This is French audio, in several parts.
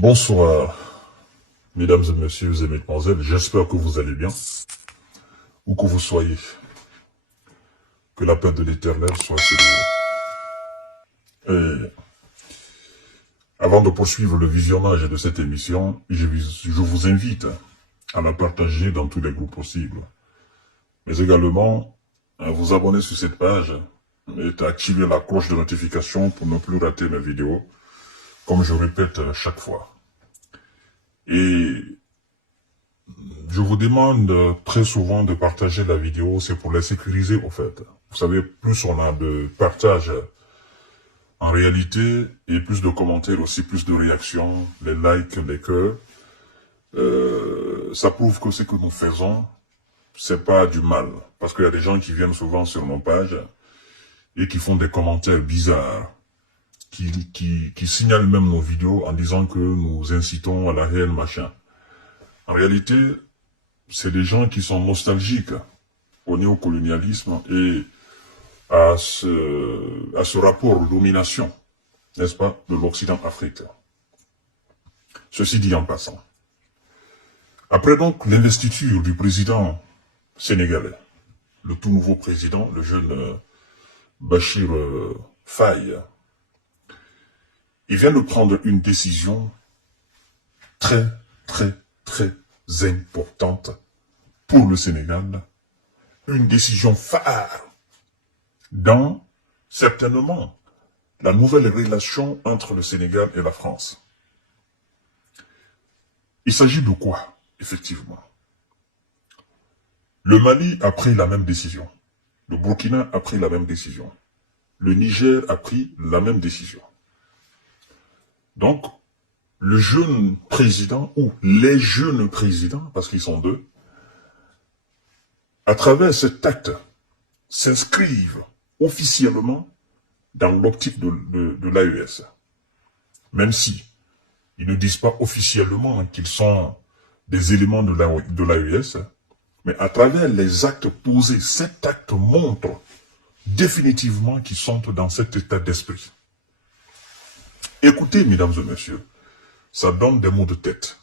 Bonsoir, mesdames et messieurs et mesdemoiselles, j'espère que vous allez bien, où que vous soyez. Que la paix de l'Éternel soit sur vous. Et avant de poursuivre le visionnage de cette émission, je vous invite à la partager dans tous les groupes possibles, mais également à vous abonner sur cette page et à activer la cloche de notification pour ne plus rater mes vidéos, comme je répète chaque fois. Et je vous demande très souvent de partager la vidéo, c'est pour la sécuriser au fait. Vous savez, plus on a de partage en réalité, et plus de commentaires aussi, plus de réactions, les likes, les cœurs, ça prouve que ce que nous faisons, c'est pas du mal. Parce qu'il y a des gens qui viennent souvent sur nos pages et qui font des commentaires bizarres, qui signalent même nos vidéos en disant que nous incitons à la haine, machin. En réalité, c'est des gens qui sont nostalgiques au néocolonialisme et à ce rapport de domination, n'est-ce pas, de l'Occident africain. Ceci dit en passant. Après donc l'investiture du président sénégalais, le tout nouveau président, le jeune Bachir Faye, il vient de prendre une décision très importante pour le Sénégal, une décision phare dans, certainement, la nouvelle relation entre le Sénégal et la France. Il s'agit de quoi, effectivement? Le Mali a pris la même décision. Le Burkina a pris la même décision. Le Niger a pris la même décision. Donc, le jeune président, ou les jeunes présidents, parce qu'ils sont deux, à travers cet acte, s'inscrivent officiellement dans l'optique de l'AES. Même si ils ne disent pas officiellement qu'ils sont des éléments de l'AES, mais à travers les actes posés, cet acte montre définitivement qu'ils sont dans cet état d'esprit. Écoutez, mesdames et messieurs, ça donne des mots de tête,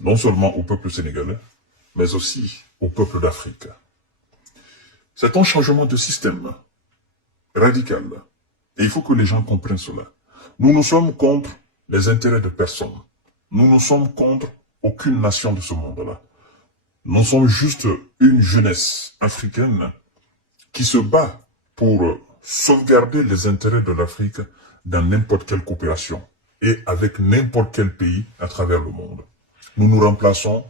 non seulement au peuple sénégalais, mais aussi au peuple d'Afrique. C'est un changement de système radical. Et il faut que les gens comprennent cela. Nous sommes contre les intérêts de personne. Nous ne sommes contre aucune nation de ce monde-là. Nous sommes juste une jeunesse africaine qui se bat pour sauvegarder les intérêts de l'Afrique dans n'importe quelle coopération et avec n'importe quel pays à travers le monde. Nous ne remplaçons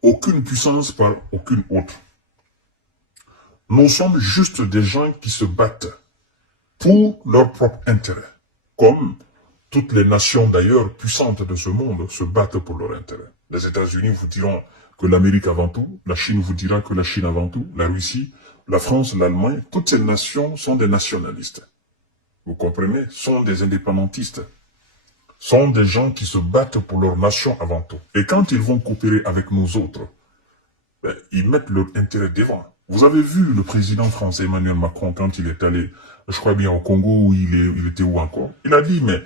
aucune puissance par aucune autre. Nous sommes juste des gens qui se battent pour leur propre intérêt, comme toutes les nations d'ailleurs puissantes de ce monde se battent pour leur intérêt. Les États-Unis vous diront que l'Amérique avant tout, la Chine vous dira que la Chine avant tout, la Russie, la France, l'Allemagne, toutes ces nations sont des nationalistes. Vous comprenez? Sont des indépendantistes. Sont des gens qui se battent pour leur nation avant tout. Et quand ils vont coopérer avec nous autres, ben, ils mettent leur intérêt devant. Vous avez vu le président français Emmanuel Macron quand il est allé, je crois bien au Congo, où il était où encore? Il a dit, mais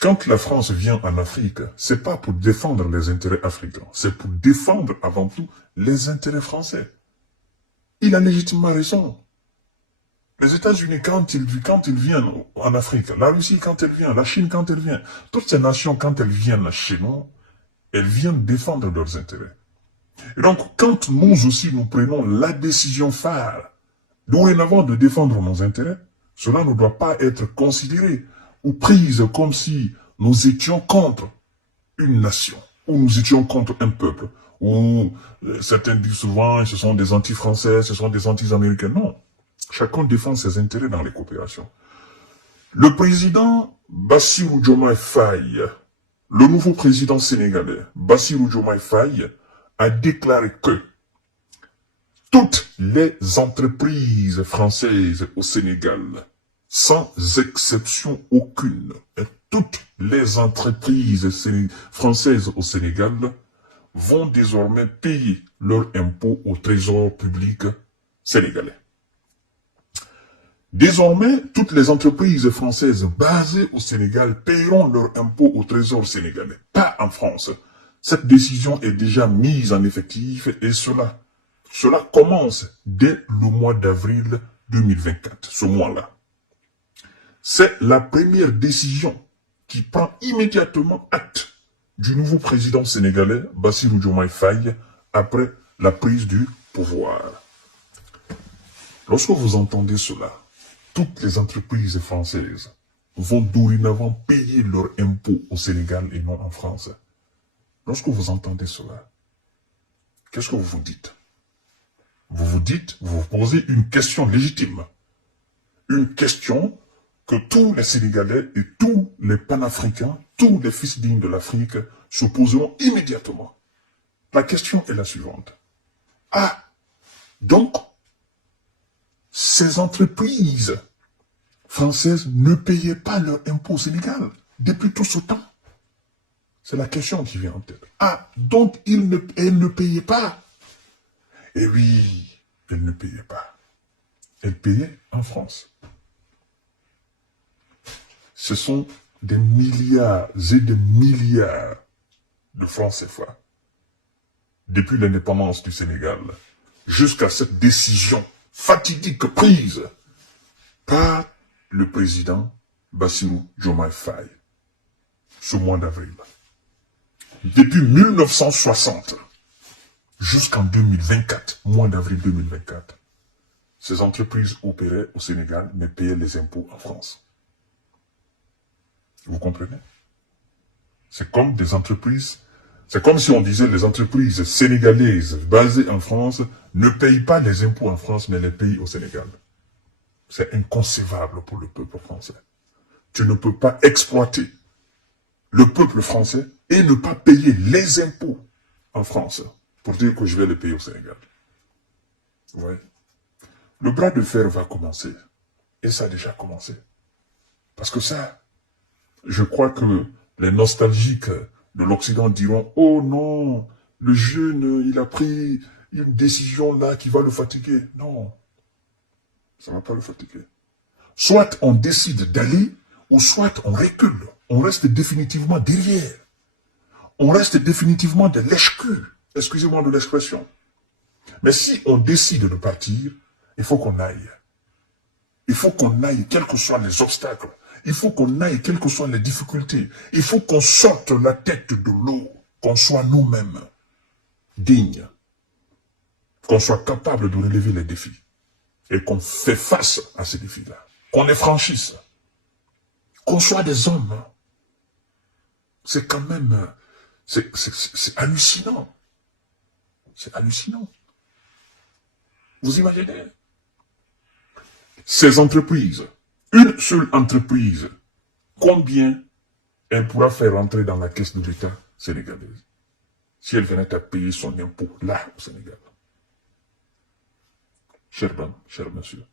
quand la France vient en Afrique, c'est pas pour défendre les intérêts africains, c'est pour défendre avant tout les intérêts français. Il a légitimement raison. Les États-Unis, quand ils viennent en Afrique, la Russie quand elle vient, la Chine quand elle vient, toutes ces nations quand elles viennent chez nous, elles viennent défendre leurs intérêts. Et donc, quand nous aussi nous prenons la décision phare, dorénavant de défendre nos intérêts, cela ne doit pas être considéré ou prise comme si nous étions contre une nation, ou nous étions contre un peuple, ou certains disent souvent, ce sont des anti-français, ce sont des anti-américains. Non, chacun défend ses intérêts dans les coopérations. Le président Bassirou Diomaye Faye, le nouveau président sénégalais, Bassirou Diomaye Faye, a déclaré que toutes les entreprises françaises au Sénégal, sans exception aucune, et toutes les entreprises françaises au Sénégal vont désormais payer leurs impôts au trésor public sénégalais. Désormais, toutes les entreprises françaises basées au Sénégal paieront leurs impôts au trésor sénégalais, pas en France. Cette décision est déjà mise en effectif et cela commence dès le mois d'avril 2024, ce mois-là. C'est la première décision qui prend immédiatement acte du nouveau président sénégalais, Bassirou Diomaye Faye, après la prise du pouvoir. Lorsque vous entendez cela, toutes les entreprises françaises vont dorénavant payer leurs impôts au Sénégal et non en France. Lorsque vous entendez cela, qu'est-ce que vous vous dites? Vous vous posez une question légitime. Une question que tous les Sénégalais et tous les panafricains, tous les fils dignes de l'Afrique se poseront immédiatement. La question est la suivante. Ah, donc, ces entreprises françaises ne payaient pas leurs impôts au Sénégal depuis tout ce temps. C'est la question qui vient en tête. Ah, donc elles ne payaient pas. Eh oui, elles ne payaient pas. Elles payaient en France. Ce sont des milliards et des milliards de francs CFA. Depuis l'indépendance du Sénégal, jusqu'à cette décision fatidique prise par le président Bassirou Diomaye Faye, ce mois d'avril. Depuis 1960 jusqu'en 2024, mois d'avril 2024, ces entreprises opéraient au Sénégal mais payaient les impôts en France. Vous comprenez? C'est comme des entreprises, c'est comme si on disait les entreprises sénégalaises basées en France ne payent pas les impôts en France mais les payent au Sénégal. C'est inconcevable pour le peuple français. Tu ne peux pas exploiter le peuple français et ne pas payer les impôts en France pour dire que je vais les payer au Sénégal. Vous voyez? Le bras de fer va commencer. Et ça a déjà commencé. Parce que ça, je crois que les nostalgiques de l'Occident diront « Oh non, le jeune, il a pris une décision là qui va le fatiguer. » Non, ça ne va pas le fatiguer. Soit on décide d'aller, ou soit on recule. On reste définitivement derrière. On reste définitivement de lèche-cul. Excusez-moi de l'expression. Mais si on décide de partir, il faut qu'on aille. Il faut qu'on aille, quels que soient les obstacles. Il faut qu'on aille, quelles que soient les difficultés. Il faut qu'on sorte la tête de l'eau, qu'on soit nous-mêmes dignes, qu'on soit capable de relever les défis et qu'on fait face à ces défis-là, qu'on les franchisse, qu'on soit des hommes. C'est quand même, c'est hallucinant. C'est hallucinant. Vous imaginez? Ces entreprises, une seule entreprise, combien elle pourra faire rentrer dans la caisse de l'État sénégalaise si elle venait à payer son impôt là au Sénégal? Chers dames, chers messieurs,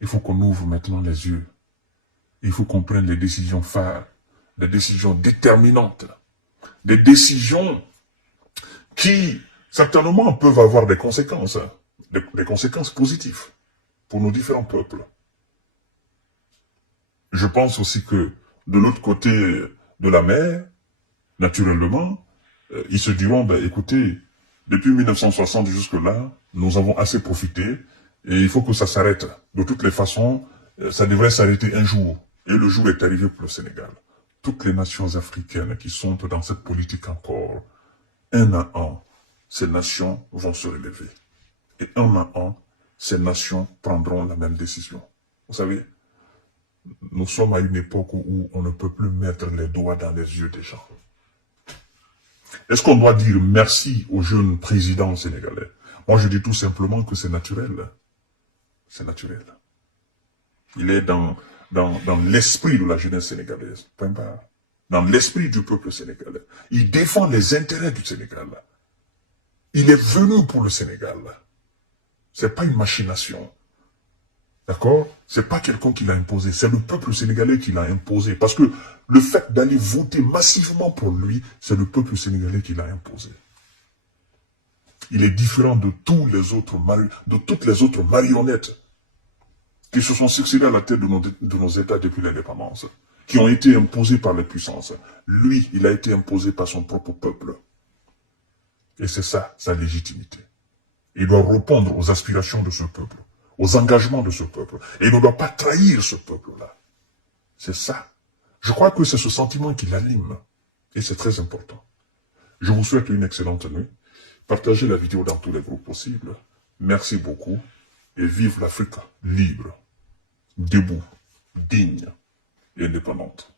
il faut qu'on ouvre maintenant les yeux. Il faut qu'on prenne les décisions phares, des décisions déterminantes, des décisions qui, certainement, peuvent avoir des conséquences, des conséquences positives pour nos différents peuples. Je pense aussi que de l'autre côté de la mer, naturellement, ils se diront, ben, écoutez, depuis 1960 jusque-là, nous avons assez profité et il faut que ça s'arrête. De toutes les façons, ça devrait s'arrêter un jour. Et le jour est arrivé pour le Sénégal. Toutes les nations africaines qui sont dans cette politique encore, un à un, ces nations vont se relever. Et un à un, ces nations prendront la même décision. Vous savez, nous sommes à une époque où on ne peut plus mettre les doigts dans les yeux des gens. Est-ce qu'on doit dire merci au jeune président sénégalais? Moi, je dis tout simplement que c'est naturel. C'est naturel. Il est dans l'esprit de la jeunesse sénégalaise. Point barre. Dans l'esprit du peuple sénégalais. Il défend les intérêts du Sénégal. Il est venu pour le Sénégal. C'est pas une machination. D'accord? C'est pas quelqu'un qui l'a imposé. C'est le peuple sénégalais qui l'a imposé. Parce que le fait d'aller voter massivement pour lui, c'est le peuple sénégalais qui l'a imposé. Il est différent de toutes les autres marionnettes qui se sont succédés à la tête de nos États depuis l'indépendance, qui ont été imposés par les puissances. Lui, il a été imposé par son propre peuple. Et c'est ça, sa légitimité. Il doit répondre aux aspirations de ce peuple, aux engagements de ce peuple. Et il ne doit pas trahir ce peuple-là. C'est ça. Je crois que c'est ce sentiment qui l'anime. Et c'est très important. Je vous souhaite une excellente nuit. Partagez la vidéo dans tous les groupes possibles. Merci beaucoup. Et vive l'Afrique libre, debout, digne et indépendante.